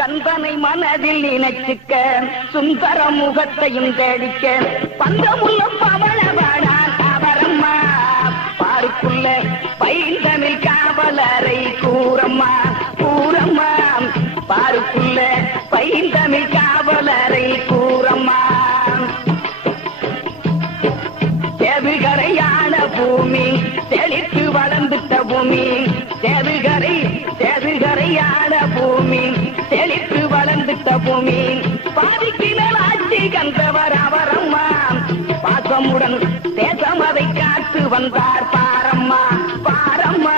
கந்தனை மனதில் நினைச்சுக்க சுந்தர முகத்தையும் தேடிக்க. பந்தமுள்ள பவளவாடான் அவரம்மா பாருக்குள்ள பைந்தமிழ் காவலரை கூறம்மா கூறம்மா. பாருக்குள்ள பைந்தமிழ் வந்தார் பாரம்மா பாரம்மா.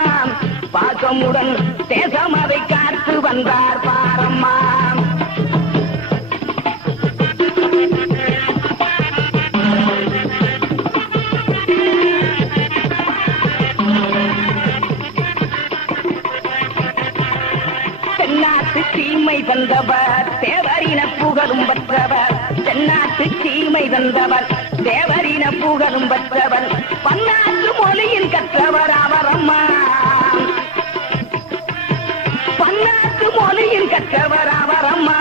பாசமுடன் தேசம் அதை காத்து வந்தார் பாரம்மா. தென்னாட்டு சீமை வந்தவர் தேவரின புகழும் பெற்றவர். தென்னாட்டு சீமை வந்தவர் தேவரின புகழும் பெற்றவன் பன்னாட்டு மொழியில் கற்றவர் அவரம்மா பன்னாட்டு மொழியில் கற்றவர் அவரம்மா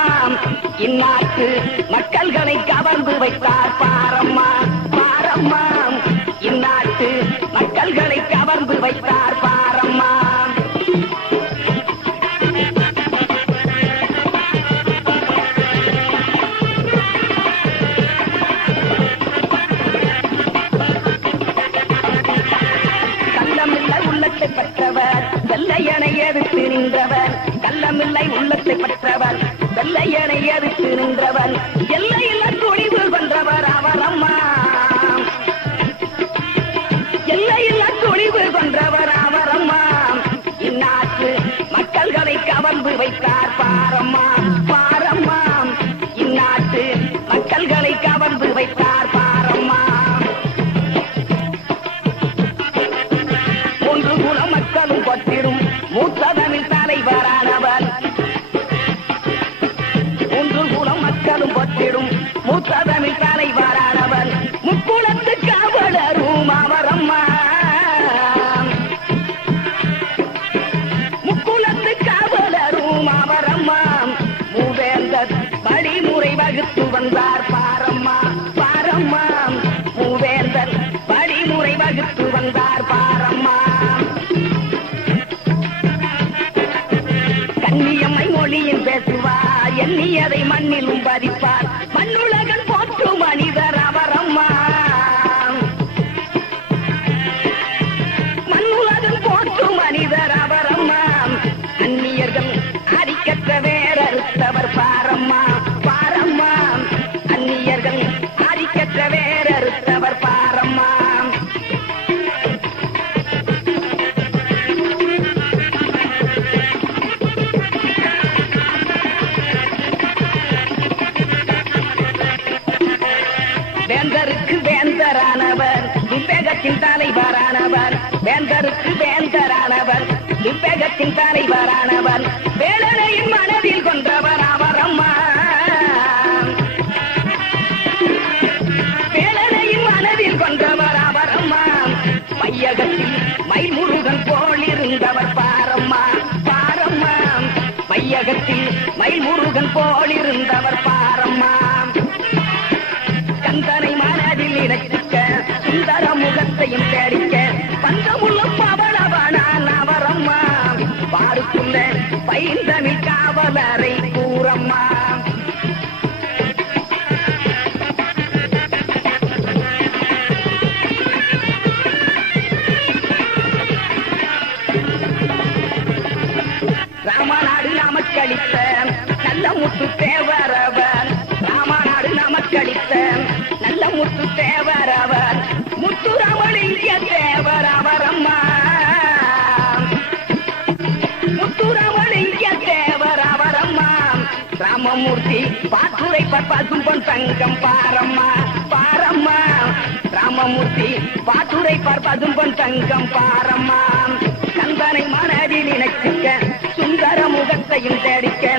இந்நாட்டு மக்கள்களை கவர்ந்து வைத்தார் பாரம்மா பாரம்மா. நின்றவன். நின்றவர் கள்ளமில்லை உள்ளத்தை பெற்றவர் வெள்ளையனை எதிர்த்து நின்றவன். குல பட்டிடும் பட்டிரும் அந்நியர்கள் அரிக்கற்ற வேறறுத்தவர் பாரம்மா பாரம்மா. அந்நியர்கள் அரிக்கற்ற வேறறுத்தவர் பாரம்மா. வேந்தருக்கு வேந்தரானவர் விவேகத்தின் தலைவரானவர் விவேகத்தின் தலைவரானவர் வேலனையின் மனதில் கொண்டவர் அவரம்மா. வேலனையின் மனதில் கொண்டவர் அவரம்மா. மையகத்தில் மயில்முருகன் போல் இருந்தவர் பாரம்மா பாரம்மா. மையகத்தில் மயில்முருகன் போல் பைந்தமிழ் பாத்துரை பசும் பொன் தங்கம் பாரம்மா. பாரம்மா. ராமமூர்த்தி பாத்துரை பசும் பொன் தங்கம் பாரம்மா. கந்தனை மனதில் நினைச்சுக்க சுந்தர முகத்தையும் தேடிக்க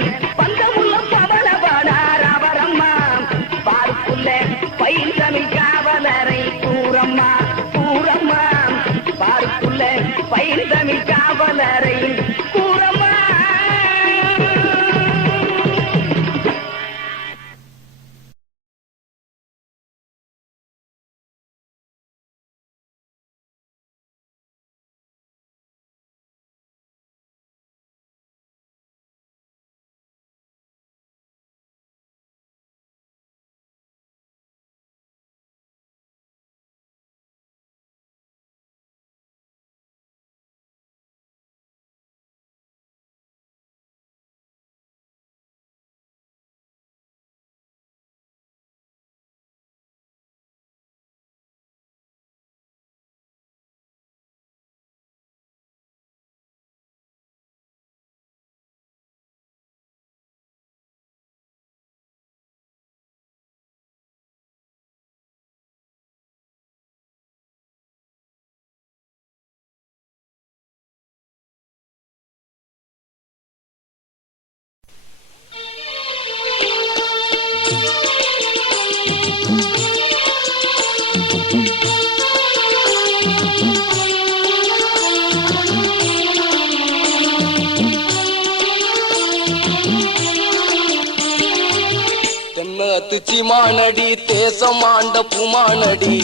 தென்னகத்து சீமானடி தேசமாண்ட புமானடி.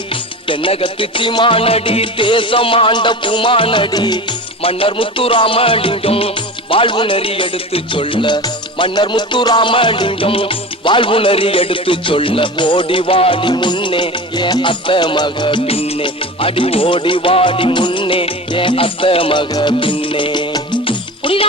தென்னகத்து சீமானடி தேசமாண்ட புமானடி. மன்னர் முத்துராமலிங்கம் வாழ்வு வாழ்வுணரி எடுத்து சொல்ல. மன்னர் முத்துராமலிங்கம் வாழ்வு வாழ்வுணரி எடுத்து சொல்ல. ஓடி வாடி முன்னே ஏன் அத்த மக பின்னே. அடி ஓடி வாடி முன்னே ஏன் அத்த மக பின்னே. புனித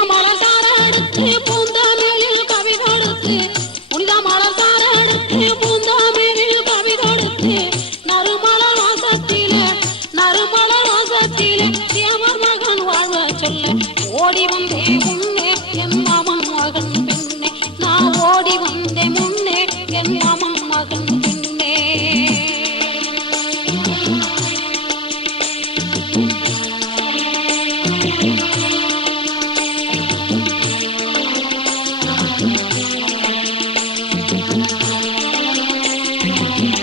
முன்னே என்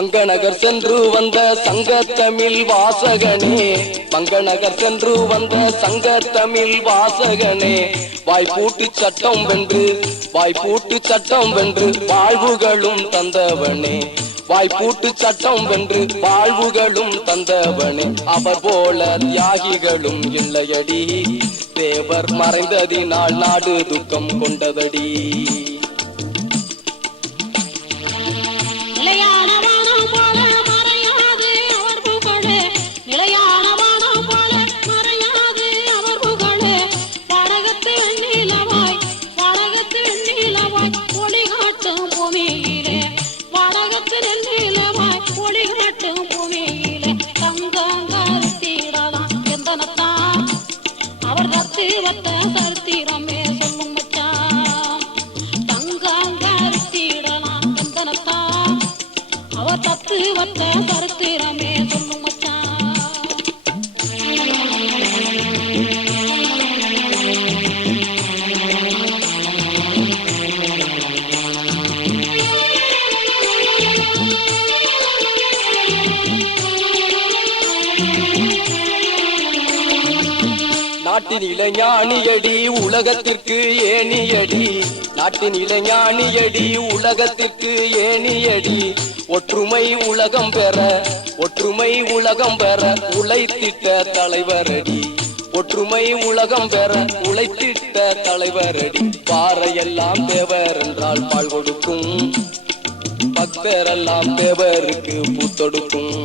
மங்கநகர் சென்று வந்த சங்க தமிழ் வாசகனே. மங்கநகர் சென்று வந்த சங்க தமிழ் வாசகனே. வாய்ப்பூட்டு சட்டம் வென்று வாய்ப்பூட்டு சட்டம் வென்று வாழ்வுகளும் தந்தவனே. வாய்ப்பூட்டு சட்டம் வென்று வாழ்வுகளும் தந்தவனே. அவர் போல தியாகிகளும் இல்லையடி. தேவர் மறைந்ததினால் நாடு துக்கம் கொண்டதடி. தங்கங்கருத்திடலாம் அவர் அவர் தத்துவத்த சரித்திரமே சொல்லும் மச்சான் தங்காங்க தங்கங்கருத்திடலாம் எந்தனத்தான் அவர் தத்துவத்த சரித்திரமே நாட்டின் இளைஞானியடி உலகத்திற்கு ஏணியடி. நாட்டின் இளைஞானியடி உலகத்திற்கு ஏணியடி. ஒற்றுமை உலகம் பெற ஒற்றுமை உலகம் பெற உழைத்திட்ட தலைவரடி. ஒற்றுமை உலகம் பெற உழைத்திட்ட தலைவரடி. பாறையெல்லாம் தேவர் என்றால் பால் கொடுக்கும். பக்தரெல்லாம் தேவருக்கு பூத்தொடுக்கும்.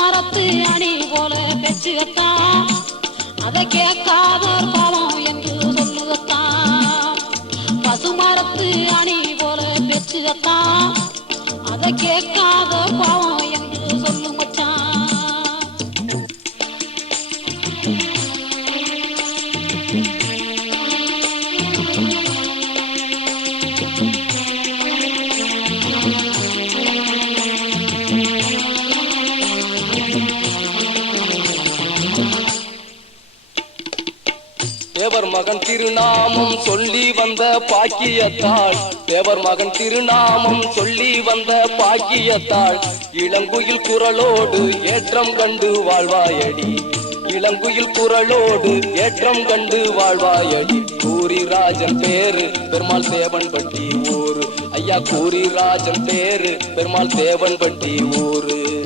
மரத்து அணி போல பெற்றுத்தான் அதை கேட்காதோர் பாவம் என்று சொல்லுகத்தான் பசுமரத்து அணி போல பெற்றுத்தான் அதை கேட்காத பாவம் திருநாமம் சொல்லி வந்த பாக்கியத்தாள். தேவர் மகன் திருநாமம் சொல்லி வந்த பாக்கியத்தாள். இளங்குயில் குரலோடு ஏற்றம் கண்டு வாழ்வாயடி. இளங்குயில் குரலோடு ஏற்றம் கண்டு வாழ்வாயடி. கூரிராஜன் பேரு பெருமாள் தேவன் பட்டி ஊரு ஐயா கூரிராஜன் பேரு பெருமாள் தேவன் பட்டி ஊரு